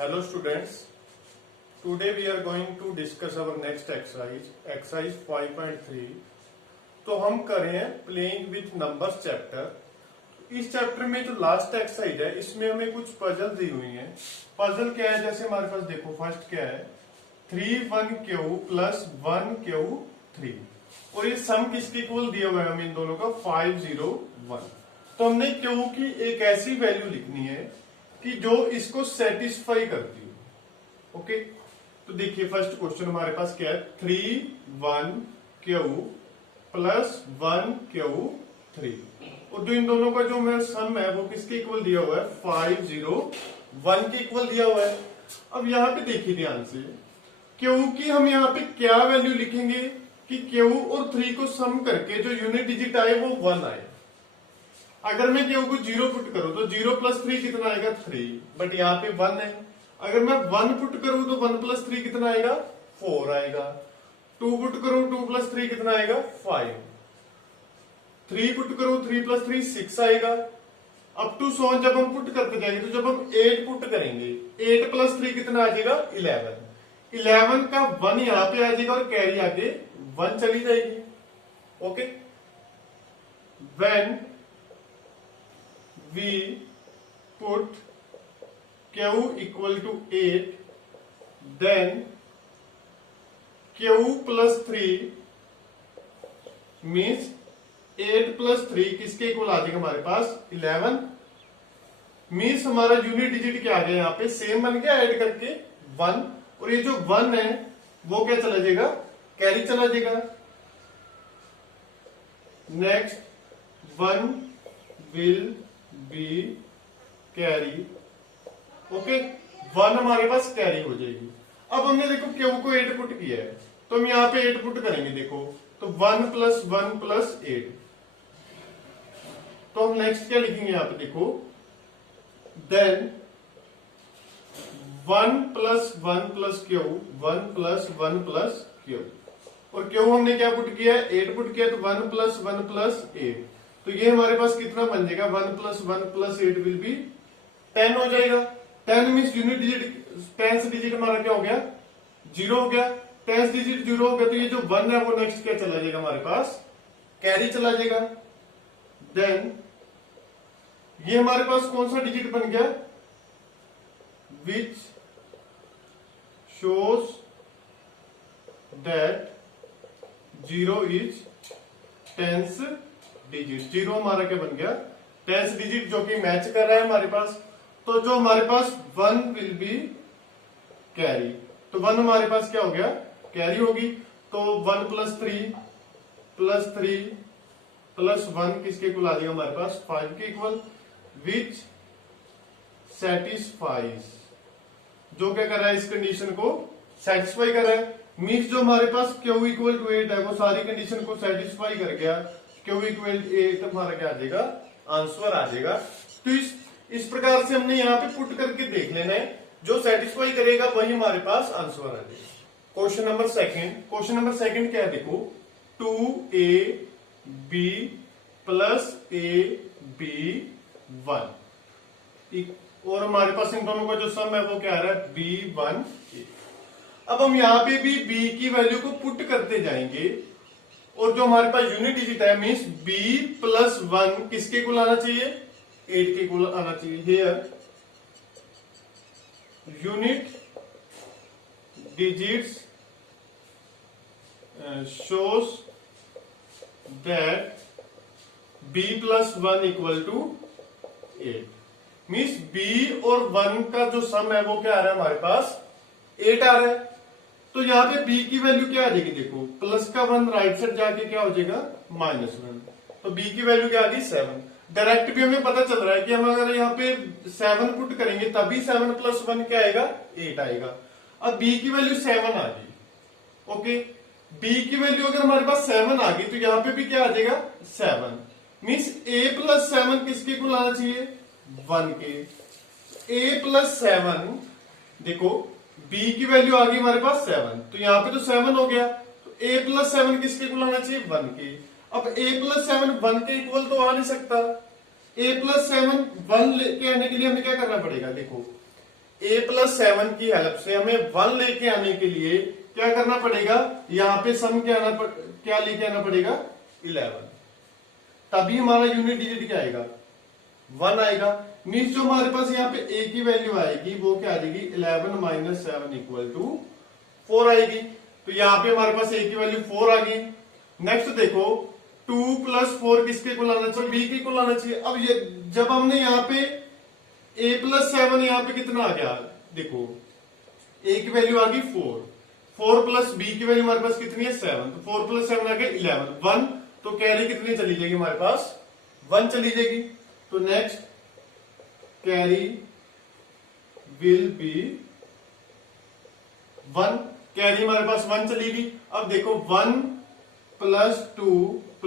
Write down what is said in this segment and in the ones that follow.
Hello students, today we are going to discuss our next exercise 5.3। तो हम कर रहे हैं प्लेइंग विथ नंबर्स चैप्टर। इस चैप्टर में जो लास्ट एक्सरसाइज है इसमें हमें कुछ पजल दी हुई हैं। पजल क्या है, जैसे हमारे पास देखो फर्स्ट क्या है 3 1 प्लस 1 3 और ये सम किसके इक्वल दिया हुआ है हमें इन दोनों का 5 0 1। तो हमने क्यू की एक ऐसी वैल्यू लिखनी है कि जो इसको सेटिस्फाई करती हो। ओके, तो देखिए फर्स्ट क्वेश्चन हमारे पास क्या है 3 1 प्लस 1 3 और जो इन दोनों का जो मेरा सम है वो किसके इक्वल दिया हुआ है 5 0 1 के इक्वल दिया हुआ है। अब यहाँ पे देखिए ध्यान से क्यू की हम यहाँ पे क्या वैल्यू लिखेंगे कि क्यू और 3 को सम करके जो यूनिट डिजिट आए वो 1 आए। अगर मैं क्यू को 0 पुट करूं तो 0 प्लस 3 कितना आएगा 3, बट यहाँ पे 1 है। अगर मैं 1 पुट करूं तो 1 प्लस 3 कितना आएगा 4 आएगा। 2 पुट करूं 2 प्लस 3 कितना आएगा 5। 3 पुट करूं 3 प्लस 3 6 आएगा। अप टू 100 जब हम पुट करते जाएंगे तो जब हम 8 पुट करेंगे 8 प्लस 3 कितना आ जाएगा 11। 11 का 1 यहाँ पे आ जाएगा और कैरी आके 1 चली जाएगी। Okay, when we put q equal to 8 then q plus 3 means 8 plus 3 किसके इक्वल आ जाएगा हमारे पास 11। मीन्स हमारा यूनिट डिजिट क्या आ गया यहाँ पे सेम बन गया ऐड करके 1 और ये जो 1 है वो क्या चला जाएगा कैरी चला जाएगा। Next 1 will be carry. Okay, 1 हमारे पास कैरी हो जाएगी। अब हमने देखो क्यू को 8 पुट किया है तो हम यहाँ पे 8 पुट करेंगे। देखो तो 1 प्लस 1 प्लस 8। तो हम नेक्स्ट क्या लिखेंगे यहाँ पे देखो then 1 plus 1 plus Q 1 plus 1 plus Q और क्यू हमने क्या पुट किया है 8 पुट किया तो 1 प्लस 1 प्लस 8। तो ये हमारे पास कितना बन जाएगा 1 प्लस 1 प्लस 8 विल बी 10 हो जाएगा। 10 means unit digit 10th digit हमारा क्या हो गया 0 हो गया। 10th डिजिट 0 हो गया तो ये जो 1 है वो नेक्स्ट क्या चला जाएगा हमारे पास कैरी चला जाएगा। देन ये हमारे पास कौन सा डिजिट बन गया which shows that 0 is 10th digit. 0 हमारा क्या बन गया 10th डिजिट जो कि मैच कर रहा है हमारे पास। तो जो हमारे पास 1 विल बी कैरी। तो 1 हमारे पास क्या हो गया कैरी होगी। तो 1 प्लस 3 प्लस 1 किसके इक्वल आ जाएगा हमारे पास 5 के इक्वल विच सेटिस्फाइज। जो क्या कर रहा है इस कंडीशन को सेटिस्फाई कर रहा है। मीन्स जो हमारे पास क्यू इक्वल टू 8 है वो सारी कंडीशन को सेटिस्फाई कर गया। क्यू इक्वल 8 हमारा क्या आ जाएगा आंसर आ जाएगा। तो इस प्रकार से हमने यहाँ पे पुट करके देख लेना है, जो सेटिस्फाई करेगा वही हमारे पास आंसर आ जाएगा। क्वेश्चन नंबर सेकंड क्या है देखो 2ab प्लस ab 1 और हमारे पास इन दोनों का जो सम है वो क्या आ रहा है b1। अब हम यहाँ पे भी b की वैल्यू को पुट करते जाएंगे और जो हमारे पास यूनिट डिजिट है मीन्स b प्लस 1 किसके इक्वल आना चाहिए 8 के इक्वल आना चाहिए। Here unit digits shows that b plus 1 equal to 8। Means b और 1 का जो सम है वो क्या आ रहा है हमारे पास 8 आ रहा है। तो यहाँ पे b की वैल्यू क्या आ जाएगी देखो प्लस का 1 राइट साइड जाके क्या हो जाएगा -1। तो b की वैल्यू क्या आ गई 7। डायरेक्ट भी हमें पता चल रहा है कि हम अगर यहाँ पे 7 पुट करेंगे तभी 7 प्लस 1 क्या आएगा 8 आएगा। अब b की वैल्यू 7 आ गई। ओके, b की वैल्यू अगर हमारे पास 7 आ गई तो यहाँ पे भी क्या आ जाएगा 7। मीन्स a प्लस 7 किसके इक्वल आना चाहिए 1 के। a प्लस 7 देखो b की वैल्यू आ गई हमारे पास 7 तो यहाँ पे तो 7 हो गया। तो a प्लस 7 किसके इक्वल आना चाहिए 1 के। अब a प्लस 7 1 के इक्वल तो आ नहीं सकता। a प्लस 7 1 लेके आने के लिए हमें क्या करना पड़ेगा देखो a+7 की हेल्प से हमें 1 लेके आने के लिए क्या करना पड़ेगा, यहाँ पे सम क्या लेके आना पड़ेगा, 11। तभी हमारा यूनिट डिजिट क्या आएगा, 1 आएगा। मीन्स जो हमारे पास यहाँ पे a की वैल्यू आएगी वो क्या आ जाएगी, 11 - 7 = 4 आएगी। तो यहाँ पे हमारे पास a की वैल्यू 4 आ गई। नेक्स्ट देखो 2 + 4 किसके को लाना चाहिए, b के को लाना चाहिए। अब ये जब हमने यहाँ पे a+7 यहाँ पे कितना आ गया, देखो a की वैल्यू आ गई 4, 4 + b की वैल्यू हमारे पास कितनी है, 7, तो 4 + 7 आ गया 11, 1, तो कैरी कितनी चली जाएगी हमारे पास, 1 चली जाएगी। तो next carry will be 1, carry हमारे पास 1 चलेगी। अब देखो 1 + 2 +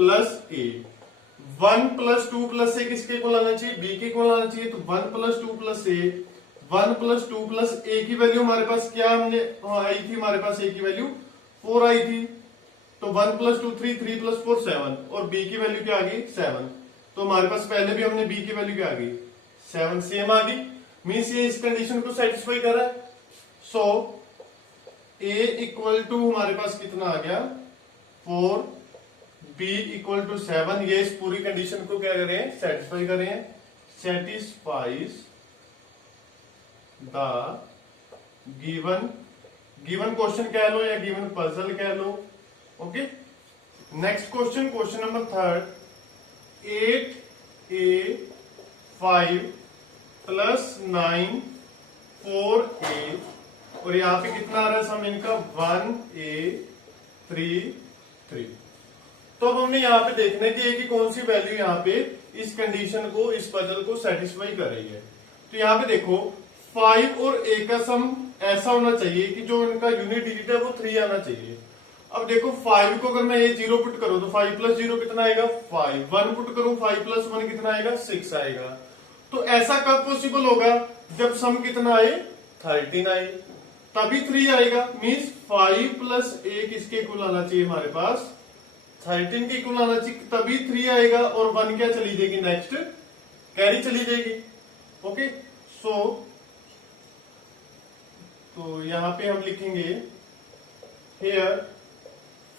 a, 1 + 2 + a किसके को लाना चाहिए, b के को लाना चाहिए। तो 1 + 2 + a, 1 + 2 + a की वैल्यू हमारे पास क्या हमने आई थी, हमारे पास a की वैल्यू 4 आई थी। तो 1 + 2 3, 3 + 4 7, और b की वैल्यू क्या आ गई, 7। तो हमारे पास पहले भी हमने b की वैल्यू क्या आ गई, 7 सेम आ गई। मीन्स ये इस कंडीशन को सेटिस्फाई कर रहा है। सो a = हमारे पास कितना आ गया, 4, b = 7। ये इस पूरी कंडीशन को क्या कर रहे हैं, सेटिस्फाई कर रहे हैं। सेटिस्फाइज द गिवन क्वेश्चन कह लो या गिवन पजल कह लो। Okay, next question, question number 3, 8a 5 + 9 4a, और यहाँ पे कितना आ रहा है सम इनका, 1a 3 3। तो अब हमने यहाँ पे देखना है कि कौन सी वैल्यू यहाँ पे इस कंडीशन को, इस पजल को सेटिस्फाई कर रही है। तो यहाँ पे देखो 5 और a का सम ऐसा होना चाहिए कि जो इनका यूनिट डिजिट है वो 3 आना चाहिए। अब देखो 5 को अगर मैं ये 0 पुट करूं तो 5 + 0 कितना आएगा, 5, 1 पुट करूं 5 + 1 कितना आएगा, 6 आएगा। तो ऐसा कब पॉसिबल होगा, जब सम कितना आए, 13 आए, तभी 3 आएगा। मीन्स 5 + a किसके इक्वल आना चाहिए, हमारे पास 13 के इक्वल आना चाहिए, तभी 3 आएगा। और 1 क्या चली जाएगी, नेक्स्ट कैरी चली जाएगी। ओके, सो तो यहां पे हम लिखेंगे हियर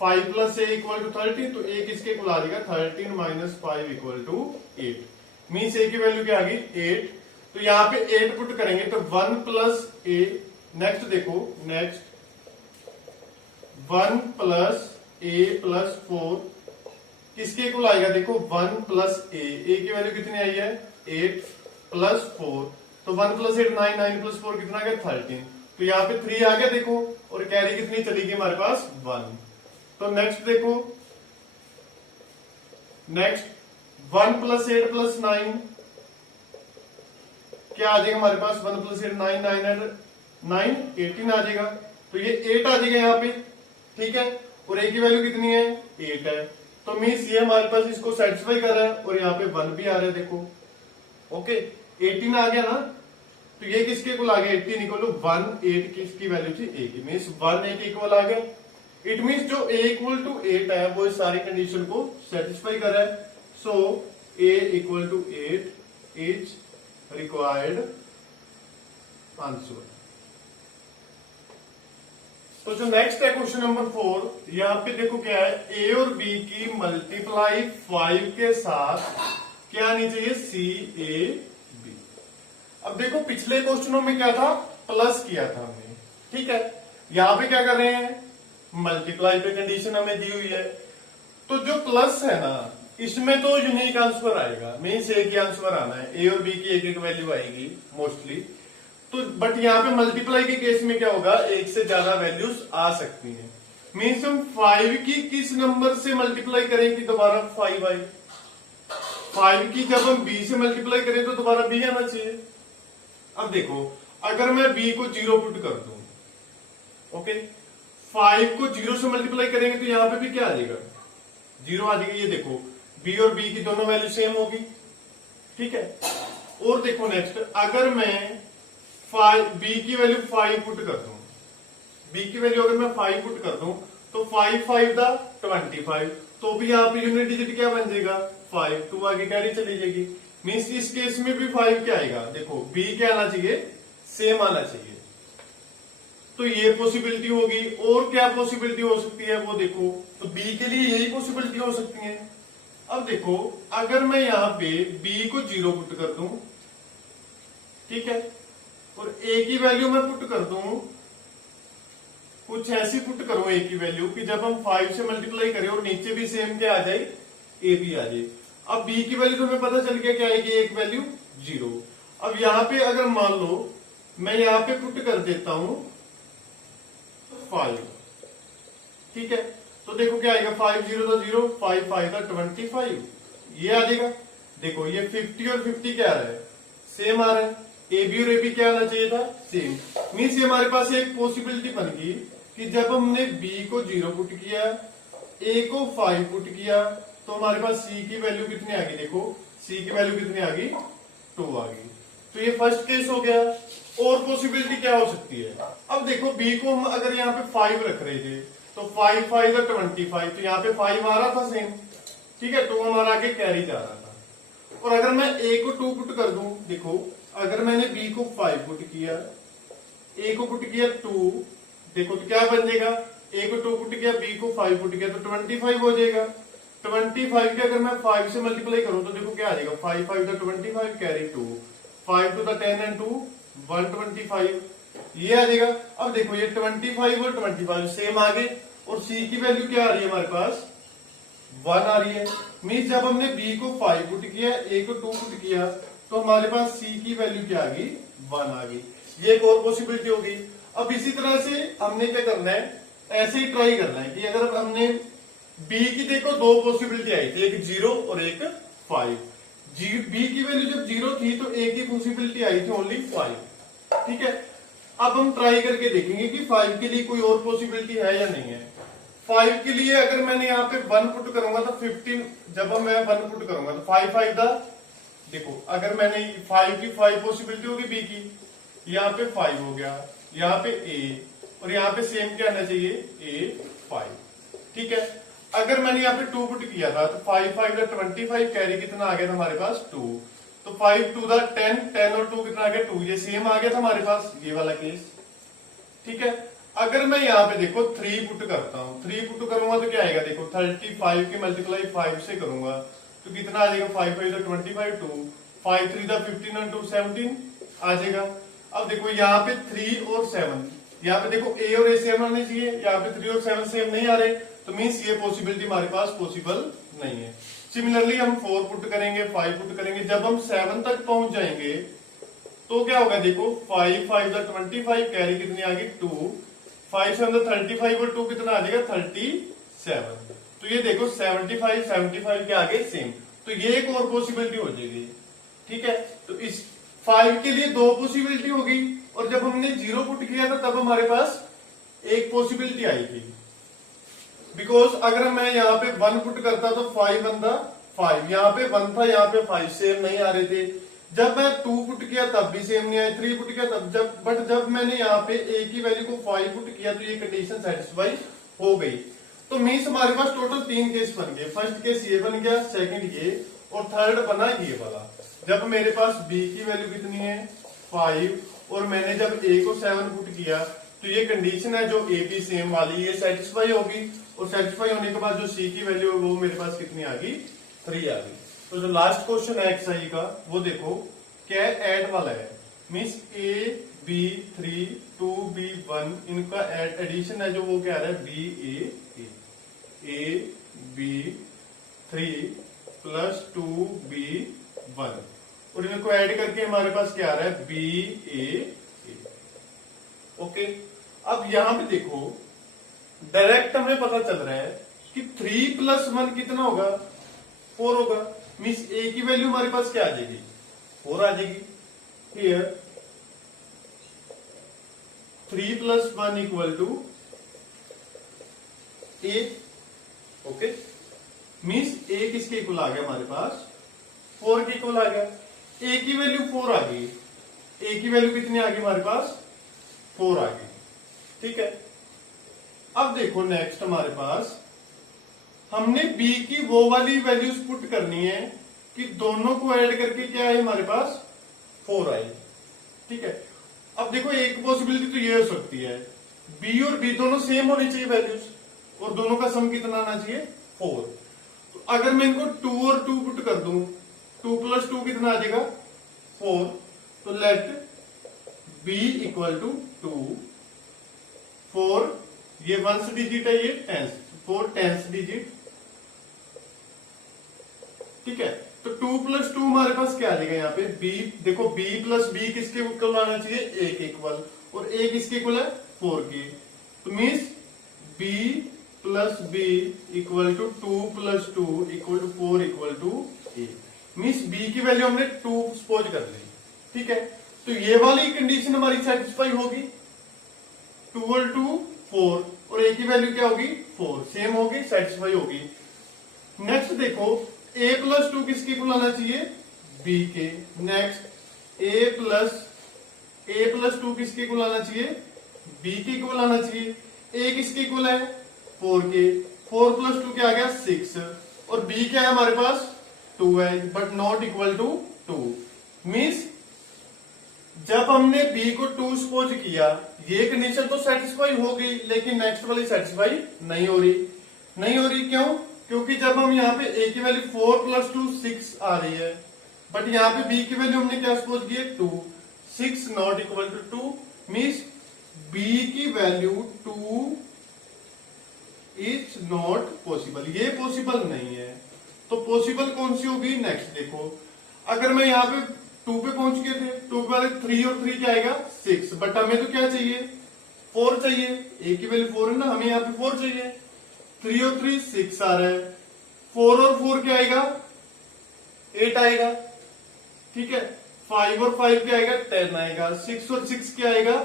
5 + a = 13, तो a किसके इक्वल आ जाएगा, 13 - 5 = 8। मीन्स a की वैल्यू क्या आ गई, 8। तो यहाँ पे 8 पुट करेंगे तो 1 + a, नेक्स्ट देखो, नेक्स्ट 1 + a + 4 किसके इक्वल आएगा, देखो 1 + a की वैल्यू कितनी आई है, 8 + 4, तो 1 + 8 9, 9 + 4 कितना आ गया, 13। तो यहाँ पे 3 आ गया देखो, और कैरी कितनी चलेगी हमारे पास, 1। तो नेक्स्ट देखो, नेक्स्ट 1 + 8 + 9 क्या आ जाएगा हमारे पास, 1 + 8 9, 9 18 आ जाएगा। तो ये 8 आ जाएगा यहाँ पे, ठीक है। और a की वैल्यू कितनी है, 8 है। तो मीन्स ये हमारे पास इसको सेटिस्फाई कर रहा है, और यहाँ पे 1 भी आ रहा है देखो। ओके, 18 आ गया ना, तो ये किसके इक्वल आ गया, 18 = 1, 8 किसकी वैल्यू थी, a की। मीन्स 1 a के इक्वल आ गया। इट मीन्स जो a = 8 है वो इस सारी कंडीशन को सेटिस्फाई कर रहा है। सो a = 8 इज रिक्वायर्ड आंसर। तो जो नेक्स्ट है क्वेश्चन नंबर 4, यहाँ पे देखो क्या है, a और b की मल्टीप्लाई 5 के साथ क्या आनी चाहिए, CAB। अब देखो पिछले क्वेश्चनों में क्या था, प्लस किया था हमने, ठीक है। यहाँ पे क्या कर रहे हैं, मल्टीप्लाई पे कंडीशन हमें दी हुई है। तो जो प्लस है ना, इसमें तो यूनिक आंसर आएगा, मीन्स एक ही आंसर आना है, a और b की एक एक वैल्यू आएगी मोस्टली। तो बट यहाँ पे मल्टीप्लाई के केस में क्या होगा, एक से ज्यादा वैल्यूज आ सकती हैं। मीन्स हम 5 की किस नंबर से मल्टीप्लाई करें कि दोबारा 5 आए, 5 की जब हम b से मल्टीप्लाई करें तो दोबारा b आना चाहिए। अब देखो अगर मैं b को 0 पुट कर दूं, ओके, 5 को 0 से मल्टीप्लाई करेंगे तो यहाँ पे भी क्या आ जाएगा, 0 आ जाएगा। ये देखो b और b की दोनों वैल्यू सेम होगी, ठीक है। और देखो नेक्स्ट, अगर मैं b की वैल्यू 5 पुट कर दूं, b की वैल्यू अगर मैं 5 पुट कर दूं तो 5 5 दा 25, तो भी यहाँ पे यूनिट डिजिट क्या बन जाएगा, 5, 2 आगे कैरी चली जाएगी। मीन्स इस केस में भी 5 क्या आएगा, देखो b क्या आना चाहिए, सेम आना चाहिए। तो ये पॉसिबिलिटी होगी। और क्या पॉसिबिलिटी हो सकती है वो देखो, तो बी के लिए यही पॉसिबिलिटी हो सकती है। अब देखो अगर मैं यहां पे बी को 0 पुट कर दूं, ठीक है, और ए की वैल्यू मैं पुट कर दूं, कुछ ऐसी पुट करूं ए की वैल्यू कि जब हम 5 से मल्टीप्लाई करें और नीचे भी सेम क्या आ जाए, ए भी आ जाए। अब बी की वैल्यू तो हमें पता चल गया क्या आएगी, एक वैल्यू 0। अब यहां पे अगर मान लो मैं यहां पे पुट कर देता हूं 5, ठीक है, तो देखो क्या आएगा, 5 0 तो 0, 5 5 का 25, ये आ जाएगा। देखो ये 50 और 50 क्या आ रहा है, सेम आ रहा है। ए बी और ए बी क्या आना चाहिए था, सेम। मीन्स ये हमारे पास एक पॉसिबिलिटी बन गई कि जब हमने बी को 0 पुट किया, ए को 5 पुट किया, तो हमारे पास सी की वैल्यू कितनी आ गई, देखो सी की वैल्यू कितनी आ गई, 2 आ गई। तो ये फर्स्ट केस हो गया। और पॉसिबिलिटी क्या हो सकती है, अब देखो बी को हम अगर यहाँ पे 5 रख रहे थे, तो 5 5 का 25, तो यहाँ पे 5 आ रहा था सेम, ठीक है, 2 हमारा आगे कैरी जा रहा था। और अगर मैं ए को 2 पुट कर दूं, देखो अगर मैंने बी को 5 पुट किया, ए को पुट किया 2, देखो तो क्या बन जाएगा, ए को 2 पुट किया, बी को 5 पुट किया, तो 25 हो जाएगा। 25 के अगर मैं 5 से मल्टीप्लाई करूं तो देखो क्या आ जाएगा, 5 5 का 25 कैरी 2, 5 टू द 10 एंड 2 125, ये आ जाएगा। अब देखो ये 25 और 25 सेम आ गए, और सी की वैल्यू क्या आ रही है हमारे पास, 1 आ रही है। मीन्स जब हमने बी को 5 पुट किया, ए को 2 पुट किया, तो हमारे पास सी की वैल्यू क्या आ गई, 1 आ गई। ये एक और पॉसिबिलिटी होगी। अब इसी तरह से हमने क्या करना है, ऐसे ही ट्राई करना है कि अगर हमने बी की देखो 2 पॉसिबिलिटी आई थी, एक 0 और एक 5। बी की वैल्यू जब 0 थी तो ए की पॉसिबिलिटी आई थी ओनली 5, ठीक है। अब हम ट्राई करके देखेंगे कि 5 के लिए कोई और पॉसिबिलिटी है या नहीं है। 5 के लिए अगर मैंने यहाँ पे 1 पुट करूंगा तो 15, जब मैं 1 पुट करूंगा तो 5 5 दा, देखो अगर मैंने 5 की 5 पॉसिबिलिटी होगी बी की, यहाँ पे 5 हो गया, यहाँ पे ए, और यहाँ पे सेम क्या आना चाहिए, ए 5, ठीक है। अगर मैंने यहाँ पे 2 पुट किया था तो 5 5 का 25 कैरी कितना आ गया था हमारे पास 2, तो 5 2 दा 10, 10 और 2 कितना आ गया 2, ये सेम आ गया था हमारे पास, ये वाला केस, ठीक है। अगर मैं यहाँ पे देखो 3 पुट करता हूँ, 3 पुट करूंगा तो क्या आएगा, देखो 35 के मल्टीप्लाई 5 से करूंगा तो कितना आ जाएगा, 5 5 25, 2 5 3 15 और 2 17 आ जाएगा। अब देखो यहाँ पे 3 और 7, यहाँ पे देखो ए और ए सेम आने चाहिए, यहाँ पे 3 और 7 सेम नहीं आ रहे, तो मीन्स ये पॉसिबिलिटी हमारे पास पॉसिबल नहीं है। सिमिलरली हम 4 पुट करेंगे, 5 पुट करेंगे, जब हम 7 तक पहुंच जाएंगे तो क्या होगा, देखो 5 5 का 25 कैरी कितनी आ गई 2, 5 7 35 और 2 कितना आ जाएगा 37, तो ये देखो 75 75 के आगे सेम, तो ये एक और पॉसिबिलिटी हो जाएगी, ठीक है। तो इस 5 के लिए 2 पॉसिबिलिटी हो गई, और जब हमने 0 पुट किया था तब हमारे पास एक पॉसिबिलिटी आई थी, बिकॉज अगर मैं यहाँ पे 1 पुट करता तो 5 बनता 5, यहाँ पे 1 था, यहाँ पे 5 सेम नहीं आ रहे थे। जब मैं 2 पुट किया तब भी सेम नहीं आए, 3 पुट किया तब, जब मैंने यहाँ पे ए की वैल्यू को 5 पुट किया तो ये कंडीशन सेटिस्फाई हो गई। तो मीन्स हमारे पास टोटल 3 केस बन गए, फर्स्ट केस ये बन गया, सेकंड ये, और थर्ड बना ये वाला। जब मेरे पास बी की वैल्यू कितनी है 5, और मैंने जब ए को 7 पुट किया, तो ये कंडीशन है जो ए बी सेम वाली, ये सेटिस्फाई होगी, और सेटिस्फाई होने के बाद जो सी की वैल्यू है वो मेरे पास कितनी आ गई 3 आ गई। तो जो लास्ट क्वेश्चन है एक्सरसाइज का वो देखो क्या ऐड वाला है, मीन्स ए बी 3 2 बी 1, इनका एडिशन है जो वो क्या रहा है B A B 3 plus 2 B 1, और इनको ऐड करके हमारे पास क्या आ रहा है बी ए। ओके, अब यहां पे देखो डायरेक्ट हमें पता चल रहा है कि 3 प्लस 1 कितना होगा 4 होगा, मीन्स ए की वैल्यू हमारे पास क्या आ जाएगी 4 आ जाएगी। Here 3 plus 1 equal to A. Okay, means A किसके इक्वल आ गया हमारे पास 4 के इक्वल आ गया। ए की वैल्यू 4 आ गई, ए की वैल्यू कितनी आ गई हमारे पास 4 आ गई, ठीक है। अब देखो नेक्स्ट हमारे पास हमने बी की वो वाली वैल्यूज पुट करनी है कि दोनों को ऐड करके क्या है हमारे पास 4 आई, ठीक है। अब देखो एक पॉसिबिलिटी तो ये हो सकती है, बी और बी दोनों सेम होनी चाहिए वैल्यूज, और दोनों का सम कितना आना चाहिए 4। तो अगर मैं इनको 2 और 2 पुट कर दूं, 2 + 2 कितना आ जाएगा 4। तो लेट b इक्वल टू 2, 4 ये 1th डिजिट है, ये 10th, 4 10th डिजिट, ठीक है। तो 2 + 2 हमारे पास क्या आ जाएगा यहाँ पे b, देखो b + b किसके इक्वल आना चाहिए, a के इक्वल, और a किसके इक्वल है 4 के। तो means b + b equal to 2 + 2 equal to 4 equal to a। Means b की वैल्यू हमने 2 सपोज कर ली, ठीक है। तो ये वाली कंडीशन हमारी सेटिस्फाई होगी, 2 और 2 4, और a की वैल्यू क्या होगी 4, सेम होगी, सेटिस्फाई होगी। नेक्स्ट देखो a + 2 किसके इक्वल आना चाहिए b के। नेक्स्ट a + 2 किसके इक्वल आना चाहिए b के इक्वल आना चाहिए। a किसके इक्वल है 4 के, 4 + 2 क्या आ गया 6, और b क्या है हमारे पास 2 है, but not equal to 2। Means जब हमने b को 2 सपोज किया, ये कंडीशन तो सेटिस्फाई हो गई, लेकिन नेक्स्ट वाली सेटिस्फाई नहीं हो रही क्यों, क्योंकि जब हम यहाँ पे a की वैल्यू 4 + 2 6 आ रही है, बट यहाँ पे b की वैल्यू हमने क्या सपोज की है 2, 6 not equal to 2। Means b की वैल्यू 2 इज नॉट पॉसिबल, ये पॉसिबल नहीं है। तो पॉसिबल कौन सी होगी, नेक्स्ट देखो, अगर मैं यहाँ पे 2 पे पहुंच गए थे, 2 पे वाले 3 और 3 क्या आएगा 6, बट हमें तो क्या चाहिए 4 चाहिए, a की वैल्यू 4 है ना, हमें यहाँ पे 4 चाहिए। 3 और 3 6 आ रहा है, 4 और 4 क्या आएगा 8 आएगा, ठीक है। 5 और 5 क्या आएगा 10 आएगा, 6 और 6 क्या आएगा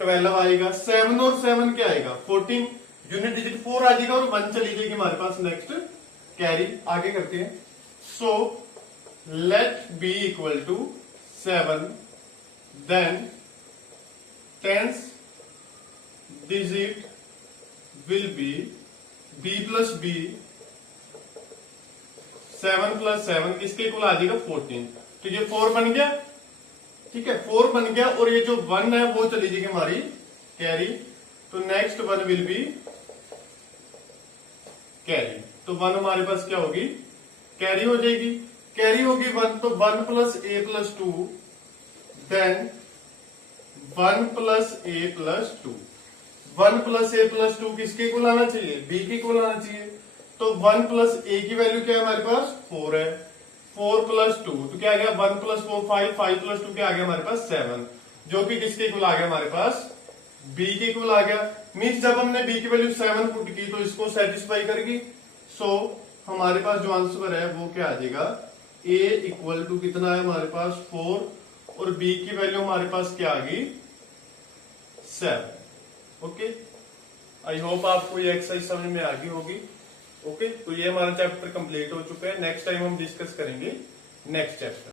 12 आएगा, 7 और 7 क्या आएगा 14, यूनिट डिजिट 4 आ जाएगा, और 1 चली जाएगी हमारे पास। नेक्स्ट कैरी आगे करते हैं। So let b equal to 7, then 10th digit will be b + b, 7 + 7 किसके इक्वल आ जाएगा 14। तो ये 4 बन गया, ठीक है, 4 बन गया, और ये जो 1 है वो चली जाएगी हमारी कैरी। तो नेक्स्ट 1 विल बी कैरी, तो 1 हमारे पास क्या होगी कैरी हो जाएगी, कैरी होगी 1, तो 1 + a + 2, देन 1 + a + 2, 1 + a + 2 किसके इक्वल आना चाहिए b के इक्वल आना चाहिए। तो 1 + a की वैल्यू क्या है हमारे पास 4 है, 4 + 2 तो क्या आ गया 1 + 4 5, 5 + 2 क्या आ गया हमारे पास 7, जो कि किसके इक्वल आ गया हमारे पास b के इक्वल आ गया। मीन्स जब हमने b की वैल्यू 7 पुट की तो इसको सेटिस्फाई करेगी। सो हमारे पास जो आंसर है वो क्या आ जाएगा, a इक्वल टू कितना है हमारे पास 4, और b की वैल्यू हमारे पास क्या आ गई 7। ओके, आई होप आपको ये एक्सरसाइज समझ में आ गई होगी। ओके, तो ये हमारा चैप्टर कंप्लीट हो चुका है। नेक्स्ट टाइम हम डिस्कस करेंगे नेक्स्ट चैप्टर।